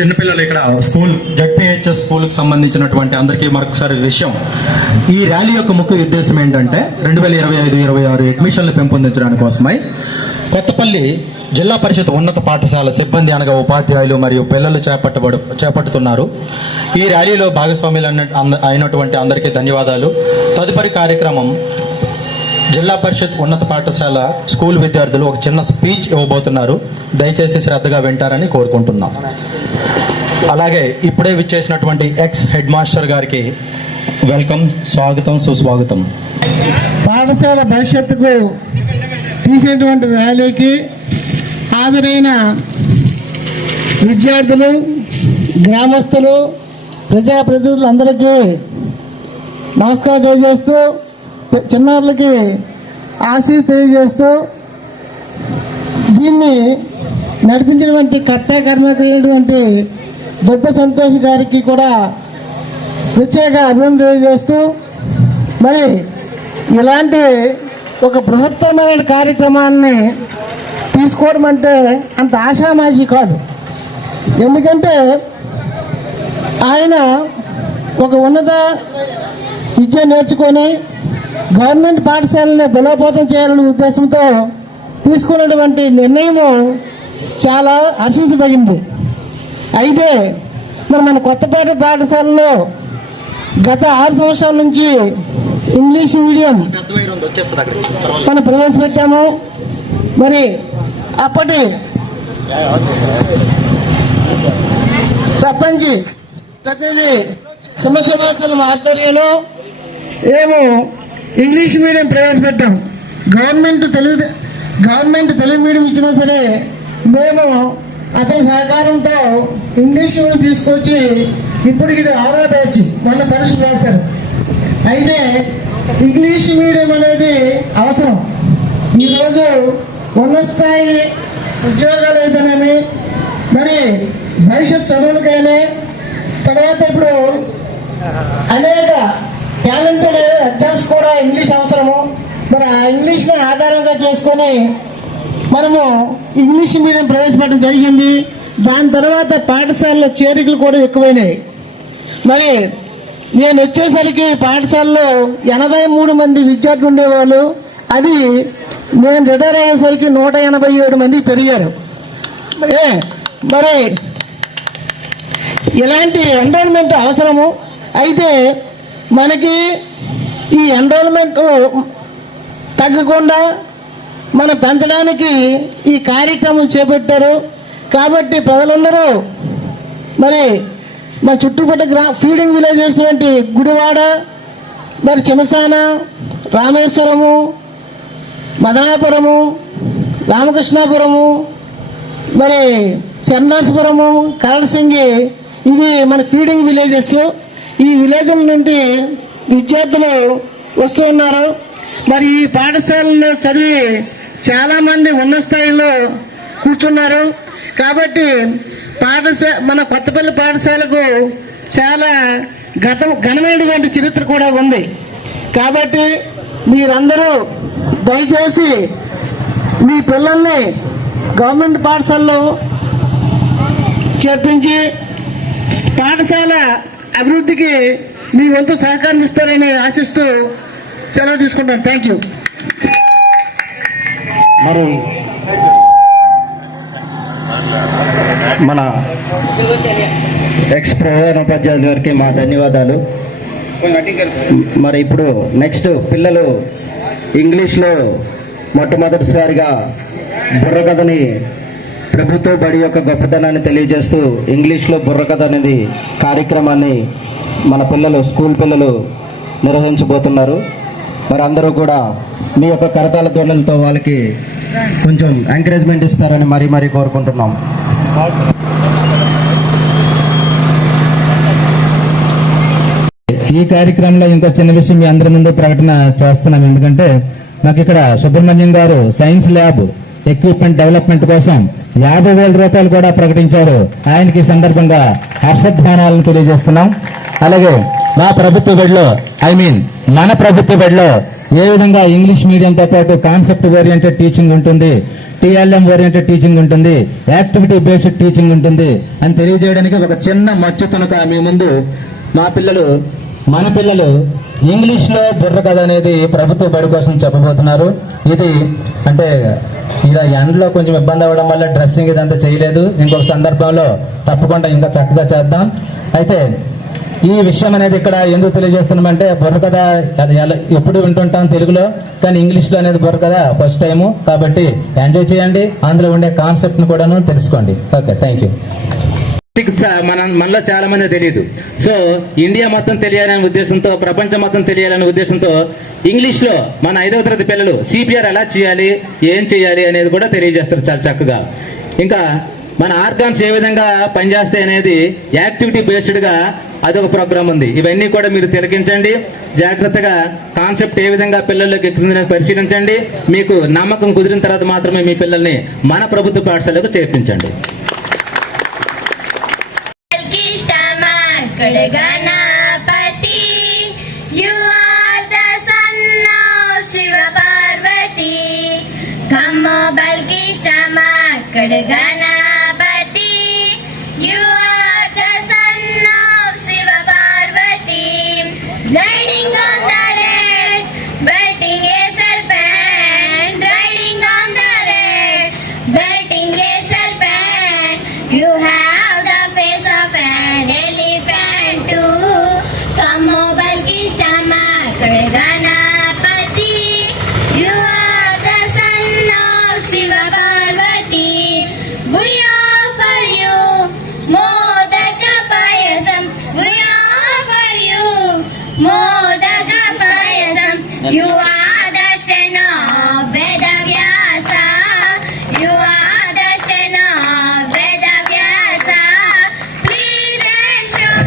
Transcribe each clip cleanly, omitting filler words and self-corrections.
చిన్నపిల్లలు ఇక్కడ school ZPHS స్కూల్కి సంబంధించినటువంటి అందరికీ మరొకసారి విషయం, ఈ ర్యాలీ యొక్క ముఖ్య ఉద్దేశం ఏంటంటే 2025-26 అడ్మిషన్లు పెంపొందించడానికి కోసమై కొత్తపల్లి జిల్లా పరిషత్ ఉన్నత పాఠశాల సిబ్బంది అనగా ఉపాధ్యాయులు మరియు పిల్లలు చేపట్టుతున్నారు. ఈ ర్యాలీలో భాగస్వాములు అయినటువంటి అందరికీ ధన్యవాదాలు. తదుపరి కార్యక్రమం జిల్లా పరిషత్ ఉన్నత పాఠశాల స్కూల్ విద్యార్థులు ఒక చిన్న స్పీచ్ ఇవ్వబోతున్నారు. దయచేసి శ్రద్ధగా వింటారని కోరుకుంటున్నాం. అలాగే ఇప్పుడే విచ్చేసినటువంటి ఎక్స్ హెడ్ మాస్టర్ గారికి వెల్కమ్, స్వాగతం, సుస్వాగతం. పాఠశాల భవిష్యత్తుకు తీసేటువంటి ర్యాలీకి హాజరైన విద్యార్థులు, గ్రామస్తులు, ప్రజాప్రతినిధులందరికీ నమస్కారం తెలియజేస్తూ, చిన్నారులకి ఆశీస్ తెలియజేస్తూ, దీన్ని నడిపించినటువంటి కర్తకర్మకైనటువంటి దొడ్డ సంతోష్ గారికి కూడా ప్రత్యేక అభినందన తెలియజేస్తూ, మరి ఇలాంటి ఒక బృహత్తరమైన కార్యక్రమాన్ని తీసుకోవడం అంటే అంత ఆషామాషి కాదు. ఎందుకంటే ఆయన ఒక ఉన్నత విద్య నేర్చుకొని గవర్నమెంట్ పాఠశాలని బలోపేతం చేయాలనే ఉద్దేశంతో తీసుకున్నటువంటి నిర్ణయము చాలా హర్షించదగింది. అయితే మరి మన కొత్తపేట పాఠశాలలో గత 6 సంవత్సరాల నుంచి ఇంగ్లీష్ మీడియం మనం ప్రవేశపెట్టాము. మరి అప్పటి సర్పంచ్ ప్రతినిధి సమస్యల ఆధ్వర్యంలో మేము ఇంగ్లీష్ మీడియం ప్రవేశపెట్టాం. గవర్నమెంట్ తెలుగు మీడియం ఇచ్చినా సరే మేము అతని సహకారంతో ఇంగ్లీష్ మీడియం తీసుకొచ్చి ఇప్పుడు ఇది 6వ బ్యాచ్ మొన్న పరీక్షలు రాశారు. అయితే ఇంగ్లీష్ మీడియం అనేది అవసరం. ఈరోజు ఉన్నత స్థాయి ఉద్యోగాలు అయితేనేమి, మరి భవిష్యత్ చదువులకైనా, తర్వాత ఇప్పుడు అనేక టాలెంటెడ్ ఎగ్జామ్స్ కూడా ఇంగ్లీష్ అవసరము. మరి ఆ ఇంగ్లీష్ని ఆధారంగా చేసుకొని మనము ఇంగ్లీష్ మీడియం ప్రవేశపెట్టడం జరిగింది. దాని తర్వాత పాఠశాలలో చేరికలు కూడా ఎక్కువైనాయి. మరి నేను వచ్చేసరికి పాఠశాలలో 83 మంది విద్యార్థులు ఉండేవాళ్ళు. అది నేను రిటైర్ అయ్యేసరికి 187 మంది పెరిగారు. మరి ఇలాంటి ఎన్రోల్మెంట్ అవసరము. అయితే మనకి ఈ ఎన్రోల్మెంట్ తగ్గకుండా మనం పెంచడానికి ఈ కార్యక్రమం చేపట్టారు. కాబట్టి ప్రజలందరూ మరి మన చుట్టుపక్కల ఫీడింగ్ విలేజెస్ వంటి గుడివాడ, మరి చిమసాన, రామేశ్వరము, మదనాపురము, రామకృష్ణాపురము, మరి చర్నాసుపురము, కరడసింగి, ఇవి మన ఫీడింగ్ విలేజెస్. ఈ విలేజ్ల నుండి విద్యార్థులు వస్తూ ఉన్నారు. మరి ఈ పాఠశాలలో చదివి చాలామంది ఉన్నత స్థాయిలో కూర్చున్నారు. కాబట్టి మన కొత్తపల్లి పాఠశాలకు చాలా ఘనమైనటువంటి చరిత్ర కూడా ఉంది. కాబట్టి మీరందరూ దయచేసి మీ పిల్లల్ని గవర్నమెంట్ పాఠశాలలో చేర్పించి పాఠశాల అభివృద్ధికి మీ వంతు సహకారం ఇస్తారని ఆశిస్తూ సెలవు తీసుకుంటాను. Thank you. మరి మన ఎక్స్ ప్రధానోపాధ్యాయుల గారికి మా ధన్యవాదాలు. మరి ఇప్పుడు నెక్స్ట్ పిల్లలు ఇంగ్లీష్లో మొట్టమొదటిసారిగా బుర్రకథని, ప్రభుత్వ బడి యొక్క గొప్పతనాన్ని తెలియజేస్తూ ఇంగ్లీష్లో బుర్రకథ అనేది కార్యక్రమాన్ని మన పిల్లలు, స్కూల్ పిల్లలు నిర్వహించబోతున్నారు. మరి అందరూ కూడా మీ యొక్క కరతాళ ధ్వనులతో వాళ్ళకి కొంచెం ఎంకరేజ్మెంట్ ఇస్తారని మరీ కోరుకుంటున్నాం. ఈ కార్యక్రమంలో ఇంకో చిన్న విషయం మీ అందరి ముందు ప్రకటన చేస్తున్నాం. ఎందుకంటే నాకు ఇక్కడ సుబ్రహ్మణ్యం గారు సైన్స్ ల్యాబ్ ఎక్విప్మెంట్ డెవలప్మెంట్ కోసం 50,000 రూపాయలు కూడా ప్రకటించారు. ఆయనకి సందర్భంగా హర్షధ్వానాలను తెలియజేస్తున్నాం. అలాగే మన ప్రభుత్వ బడిలో ఏ విధంగా ఇంగ్లీష్ మీడియంతో పాటు కాన్సెప్ట్ ఓరియంటెడ్ టీచింగ్ ఉంటుంది, టీఎల్ఎం ఓరియంటెడ్ టీచింగ్ ఉంటుంది, యాక్టివిటీ బేస్డ్ టీచింగ్ ఉంటుంది అని తెలియజేయడానికి ఒక చిన్న మచ్చు తునక మీ ముందు మన పిల్లలు ఇంగ్లీష్ లో బుర్ర కథ అనేది ప్రభుత్వ బడి కోసం చెప్పబోతున్నారు. ఇది అంటే ఇలా ఎండలో కొంచెం ఇబ్బంది అవ్వడం వల్ల డ్రెస్సింగ్ ఇదంతా చేయలేదు. ఇంకొక సందర్భంలో తప్పకుండా ఇంకా చక్కగా చేద్దాం. అయితే ఈ విషయం అనేది ఇక్కడ ఎందుకు తెలియజేస్తున్నామంటే బుర్ర కథ ఎప్పుడు వింటుంటాం తెలుగులో, కానీ ఇంగ్లీష్ లో అనేది బుర్ర కథ ఫస్ట్ టైము. కాబట్టి ఎంజాయ్ చేయండి, అందులో ఉండే కాన్సెప్ట్ ను కూడాను తెలుసుకోండి. Okay, thank you. మనలో చాలా మంది తెలియదు. సో ఇండియా మొత్తం తెలియాలనే ఉద్దేశంతో, ప్రపంచం మొత్తం తెలియాలనే ఉద్దేశంతో ఇంగ్లీష్ లో మన 5వ తరగతి పిల్లలు సిపిఆర్ ఎలా చేయాలి, ఏం చేయాలి అనేది కూడా తెలియజేస్తారు చాలా చక్కగా. ఇంకా మన ఆర్గాన్స్ ఏ విధంగా పనిచేస్తాయి అనేది యాక్టివిటీ బేస్డ్ గా అదొక ప్రోగ్రామ్ ఉంది. ఇవన్నీ కూడా మీరు తిలకించండి, జాగ్రత్తగా కాన్సెప్ట్ ఏ విధంగా పిల్లల్లోకి ఎక్కుతుందని పరిశీలించండి. మీకు నమ్మకం కుదిరిన తర్వాత మాత్రమే మీ పిల్లల్ని మన ప్రభుత్వ పాఠశాలకు చేర్పించండి. Ganapati, you are the son of Shiva Parvati. Come Balkishtamakkad Ganapati, you are the son of Shiva Parvati. Riding on the red, belting a serpent. Riding on the red, belting a serpent. You have the face of an elephant. Ganapati, you are the son of Shiva Parvati. We offer you Modaka Payasam. We offer you Modaka Payasam. You are the son of Vedavyasa. You are the son of Vedavyasa. Please ensure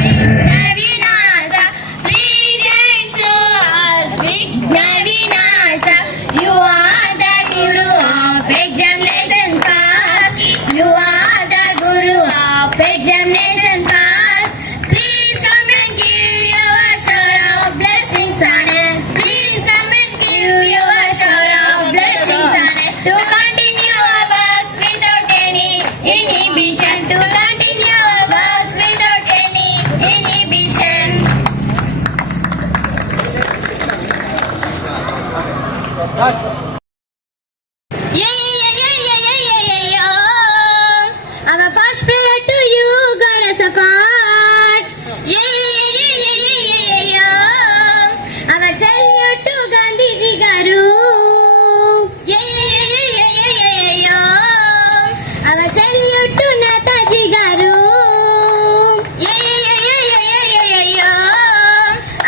Vigna Vinasa. Please ensure Vigna Vinasa. You are the Guru of examinations past. You are the Guru of examinations past. Please come and give your shower of blessings on us. Please come and give your shower of blessings on us. To continue our works without any inhibition. To continue our works without any inhibition. I'm a first prayer to you, goddess of hearts. I'm a salute to Gandhiji Garu. I'm a salute to Netaji Garu.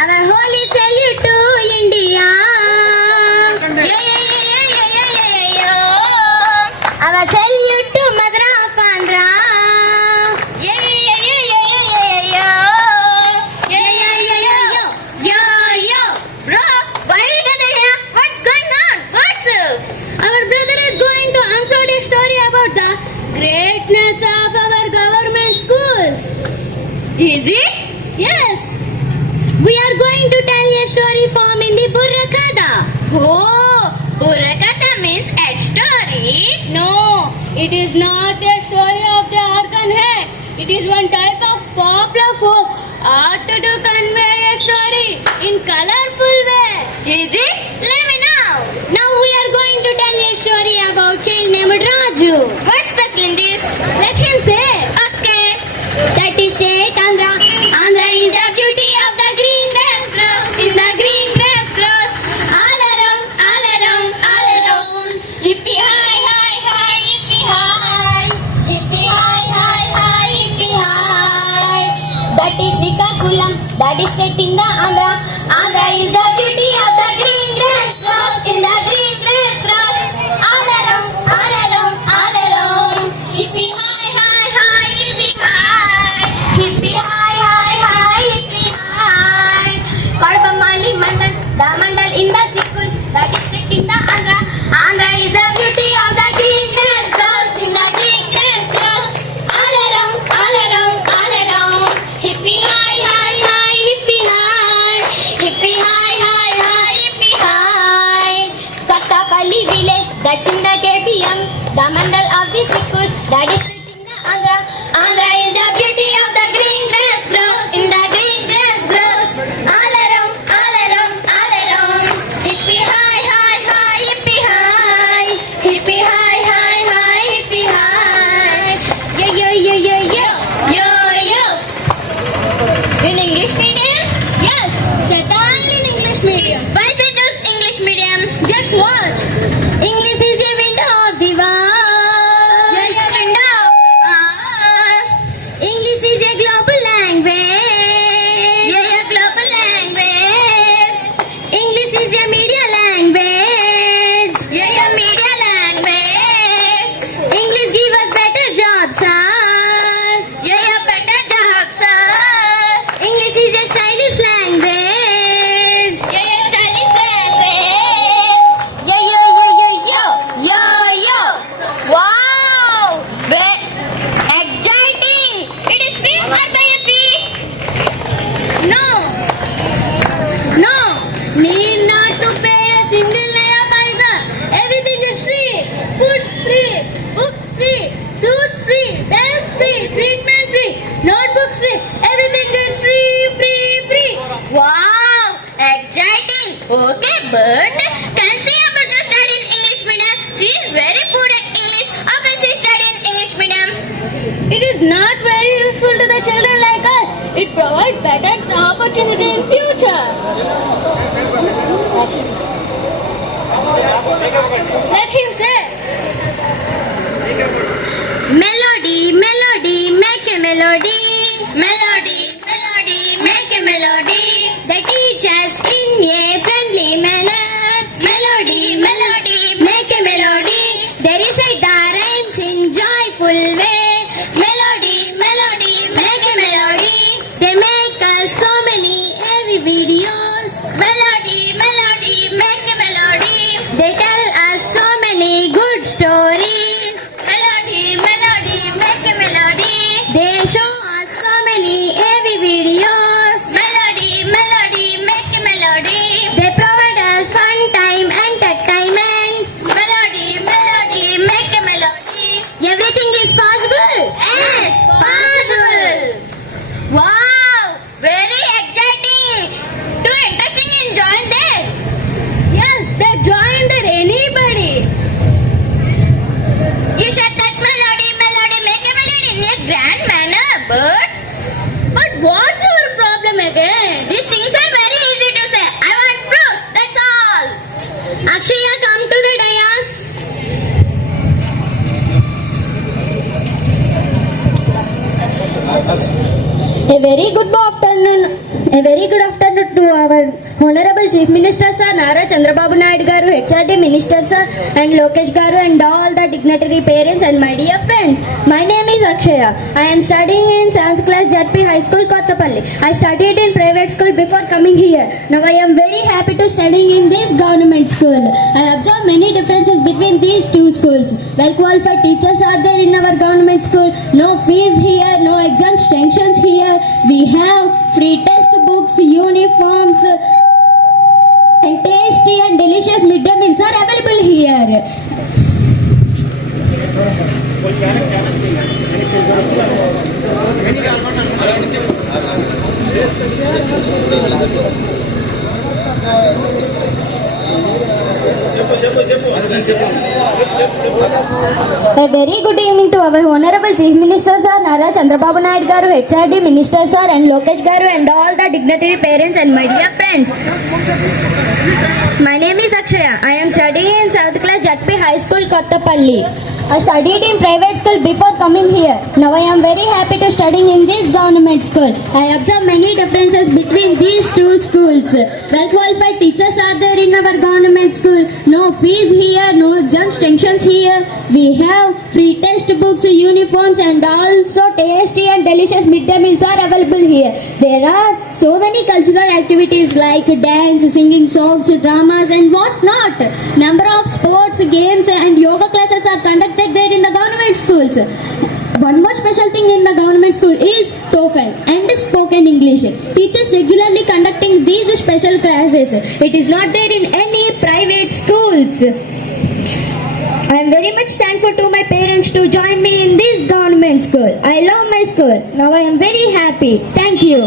I'm a holy salute to India. I'm a salute to Mother of Andhra. Bro, why are you gathered here? What's going on? What's up? Our brother is going to unfold a story about the greatness of our government schools. Is it? Yes. We are going to tell a story form in the Burrakada. Oh, Burrakada means a story? No, it is not a story of the organ head. It is one type of popular folk art to convey a story in colorful way. Is it? Let me know. Now we are going to tell a story about child named Raju. What's special in this? Let him say. Okay. That is state Andhra. Andhra is the beauty of the green grass grows. In the green grass grows. All around, all around, all around. Yippee hi, hi, hi, yippee hi. Yippee hi, hi, hi, yippee hi. That is Srikakulam. That is state in the Andhra. Andhra is the beauty of the green grass grows. In the green grass grows. All around, all around, all around. Yippee hi, hi, hi, yippee hi. Yippee hi, hi, hi, yippee hi. Kodapamali Mandal, the Mandal in the Sikul. That is state in the Andhra. Andhra is the beauty of the green grass grows. In the green grass grows. All around, all around, all around. Yippee hi, hi, hi, yippee hi. Yippee hi, hi, hi, English is a global language. Yeah, yeah, global language. English is a media language. Yeah, yeah, media language. English give us better jobs, sir. Yeah, yeah, better jobs, sir. English is a stylish language. Yeah, yeah, stylish language. Yo, yo, yo, yo, yo, yo, yo. Wow, exciting. It is free or by a fee? No, no, need not to pay a single naya paisa. Everything is free. Food free, books free, shoes free, bells free, treatment free, notebooks free. Everything is free, free, free. Wow, exciting. Okay, but can see about to study in English medium? She is very good at English. How can she study in English medium? It is not very useful to the children like us. It provides better opportunity in future. Let him say. Melody, melody, make a melody. Melody, melody, make a melody. The teachers in a friendly manner. Melody, melody, make a melody. They recite the rhymes in joyful way. Melody, melody, make a melody. They make us so many every videos. Melody, melody, make a melody. They tell us so many good stories. Melody, melody, make a melody. They show us so many heavy videos. Melody, melody, make a melody. They provide us fun time, entertainment. Melody, melody, make a melody. Everything is possible. Yes, possible. Wow, very exciting. Too interesting in join there. Yes, they joined there. Anybody. You said that melody, melody, make a melody in a grand manner, but what's your problem again? These things are very easy to say. I want proofs, that's all. Akshaya, come to the dais. A very good afternoon to our Honorable Chief Minister Sir Nara Chandrababu Naidu Garu, HRD Minister Sir and Lokesh Garu and all the dignitary parents and my dear friends. My name is Akshaya. I am studying in 7th class JP High School, Kottapalli. I studied in private school before coming here. Now I am very happy to studying in this government school. I observe many differences between these two schools. Well qualified teachers are there in our government school. No fees here, no exam sanctions here. We have free textbooks, uniforms, and tasty and delicious midday meals are available here. A very good evening to our Honorable Chief Minister Sir Nara Chandrababu Naidu Garu, HRD Minister Sir and Lokesh Garu and all the dignitary parents and my dear friends. My name is Akshaya. I am studying in 7th class JP High School, Kottapalli. I studied in private school before coming here. Now I am very happy to studying in this government school. I observe many differences between these two schools. Well qualified teachers are there in our government school. No fees here, no exam sanctions here. We have free textbooks, uniforms and also tasty and delicious midday meals are available here. There are so many cultural activities like dance, singing songs, dramas and what not. Number of sports, games and yoga classes are conducted there in the government schools. One more special thing in the government school is TOEFL and spoken English. Teachers regularly conducting these special classes. It is not there in any private schools. I am very much thankful to my parents to join me in this government school. I love my school. Now I am very happy. Thank you.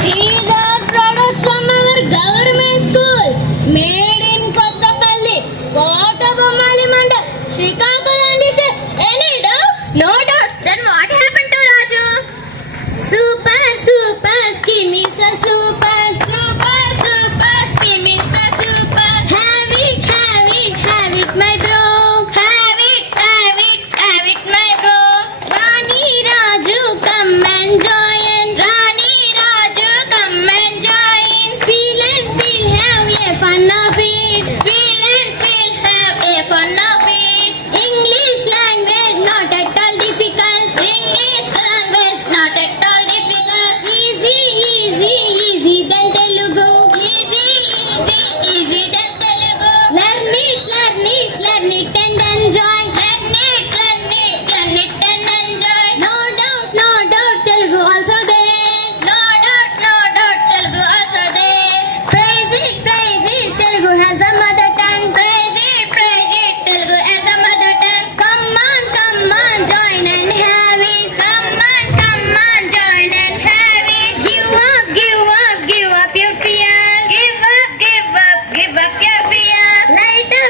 These are products from our government school, made in Kottapalli, Kottabomali Mandal, Srikakulam district. Any doubts? No doubts. Then what happened to Raju? Super, super, scheme is a super, super, super, scheme is a super. Have we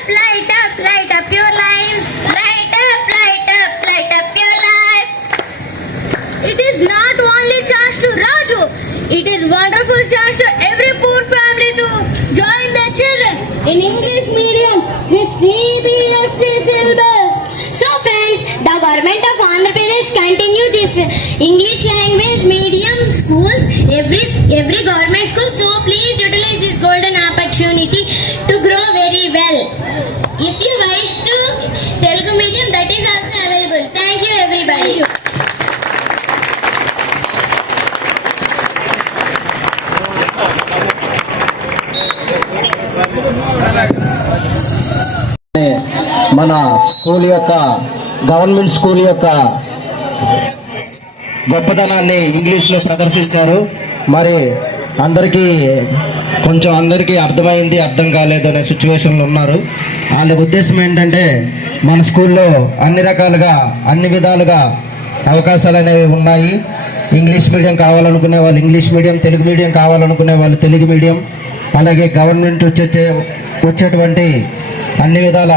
light up your lives. Light up your life. It is not only chance to Raju, it is wonderful chance to every poor family to join their children in English medium with CBSE syllabus. So friends, the government of Andhra Pradesh continue this English language medium schools every government school. So please utilize this golden opportunity to grow very well. If you wish to Telugu medium, that is also available. Thank you everybody. మన స్కూల్ యొక్క government school యొక్క గొప్పతనాన్ని ఇంగ్లీష్లో ప్రదర్శించారు. మరి అందరికీ అర్థమైంది, అర్థం కాలేదు అనే సిచ్యువేషన్లో ఉన్నారు. వాళ్ళ ఉద్దేశం ఏంటంటే మన స్కూల్లో అన్ని రకాలుగా అన్ని విధాలుగా అవకాశాలు అనేవి ఉన్నాయి. ఇంగ్లీష్ మీడియం కావాలనుకునే వాళ్ళు ఇంగ్లీష్ మీడియం, తెలుగు మీడియం కావాలనుకునే వాళ్ళు తెలుగు మీడియం, అలాగే గవర్నమెంట్ వచ్చేటువంటి అన్ని విధాల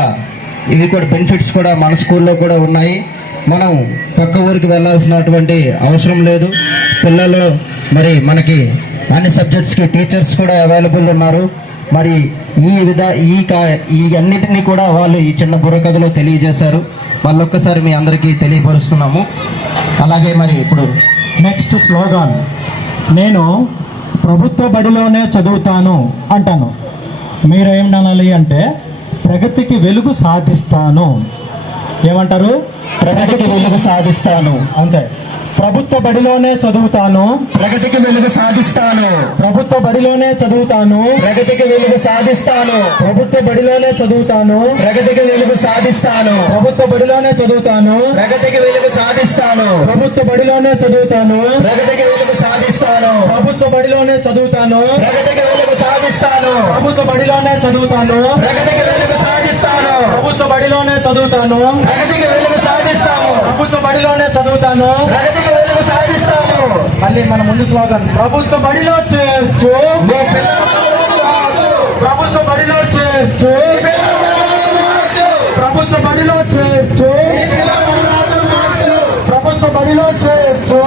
ఇవి కూడా బెనిఫిట్స్ కూడా మన స్కూల్లో కూడా ఉన్నాయి. మనం పక్క ఊరికి వెళ్ళాల్సినటువంటి అవసరం లేదు. పిల్లలు మరి మనకి అన్ని సబ్జెక్ట్స్కి టీచర్స్ కూడా అవైలబుల్ ఉన్నారు. మరి ఈ అన్నిటినీ కూడా వాళ్ళు ఈ చిన్న బుర్రకథలో తెలియజేశారు. వాళ్ళొక్కసారి మీ అందరికీ తెలియపరుస్తున్నాము. అలాగే మరి ఇప్పుడు నెక్స్ట్ స్లోగాన్, నేను ప్రభుత్వ బడిలోనే చదువుతాను అంటాను. మీరేం అనాలి అంటే ప్రగతికి వెలుగు సాధిస్తాను. ఏమంటారు? ప్రగతికి వెలుగు సాధిస్తాను. అంతే. ప్రభుత్వ బడిలోనే చదువుతాను, ప్రగతికి వెలుగు సాధిస్తాను. ప్రభుత్వ బడిలోనే చదువుతాను, ప్రగతికి వెలుగు సాధిస్తాను. ప్రభుత్వ బడిలోనే చదువుతాను, ప్రగతికి వెలుగు సాధిస్తాను. ప్రభుత్వ బడిలోనే చదువుతాను, ప్రగతికి వెలుగు సాధిస్తాను. ప్రభుత్వ బడిలోనే చదువుతాను, ప్రగతికి వెలుగు సాధిస్తాను. ప్రభుత్వ బడిలోనే చదువుతాను, ప్రగతికి వెలుగు సాధిస్తాను. ప్రభుత్వ బడిలోనే చదువుతాను, ప్రగతికి వెలుగు సాధిస్తాను. ప్రభుత్వ బడిలోనే చదువుతాను, ప్రగతికి వెలుగు సాధిస్తాము. ప్రభుత్వ బడిలోనే చదువుతాను. ప్రగతికి వెలుగు సాధిస్తాము. మళ్ళీ మన ముందు స్లోగన్, ప్రభుత్వ బడిలో చేర్చు, మీ పిల్లలను మార్చు. ప్రభుత్వ బడిలో చేర్చు, ప్రభుత్వ బడిలో చేర్చు, ప్రభుత్వ బడిలో చేర్చు.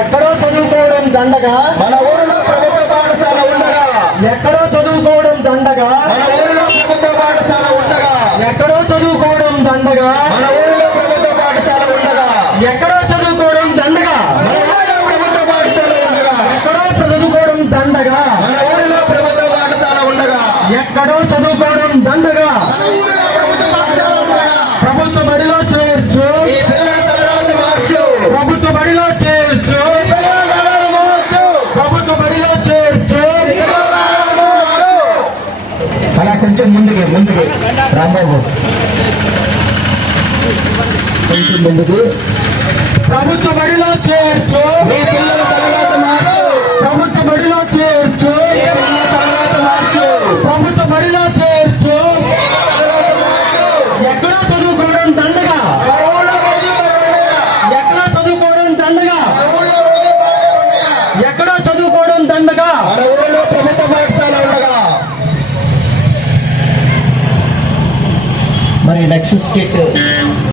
ఎక్కడో చదువుకోవడం దండగా, మన ఊరిలో ప్రభుత్వ పాఠశాల ఉండగా, ఎక్కడో చదువుకోవడం దండగా, మన ఊరిలో ప్రభుత్వ పాఠశాల ఉండగా, ఎక్కడో చదువుకోవడం దండగా, మన ఊరిలో ప్రభుత్వ పాఠశాల ఉండగా, ఎక్కడో చదువుకోవడం దండగా, మన ఊరిలో ప్రభుత్వ పాఠశాల ఉండగా, ఎక్కడో చదువుకోవడం దండగా, మన ఊరిలో ప్రభుత్వ పాఠశాల ఉండగా, ఎక్కడో చదువుకోవడం దండగా, ప్రభుత్వ బడిలో చేర్చు, ఈ పిల్లల తలరాత మార్చు. ప్రభుత్వ బడిలో చేర్చు, పిల్లల తలరాత మార్చు. ప్రభుత్వ బడిలో చేర్చు. అలా కొంచెం ముందుకి రాంబాబు, కొంచెం ముందుకు. ప్రభుత్వ బడిలో చేర్చు, మీ పిల్లల తలరాత మార్చు. ప్రభుత్వ బడిలో చేర్చు, మీ పిల్లల తలరాత మార్చు. ప్రభుత్వ బడిలో చేర్చు. ఎక్కడో చదువుకోవడం దండగా, ఎక్కడో చదువుకోవడం దండగా, ఎక్కడో చదువుకోవడం దండగా. మన ఊరిలో ప్రభుత్వ పాఠశాల ఉండగా. మరి నెక్స్ట్ స్కిట్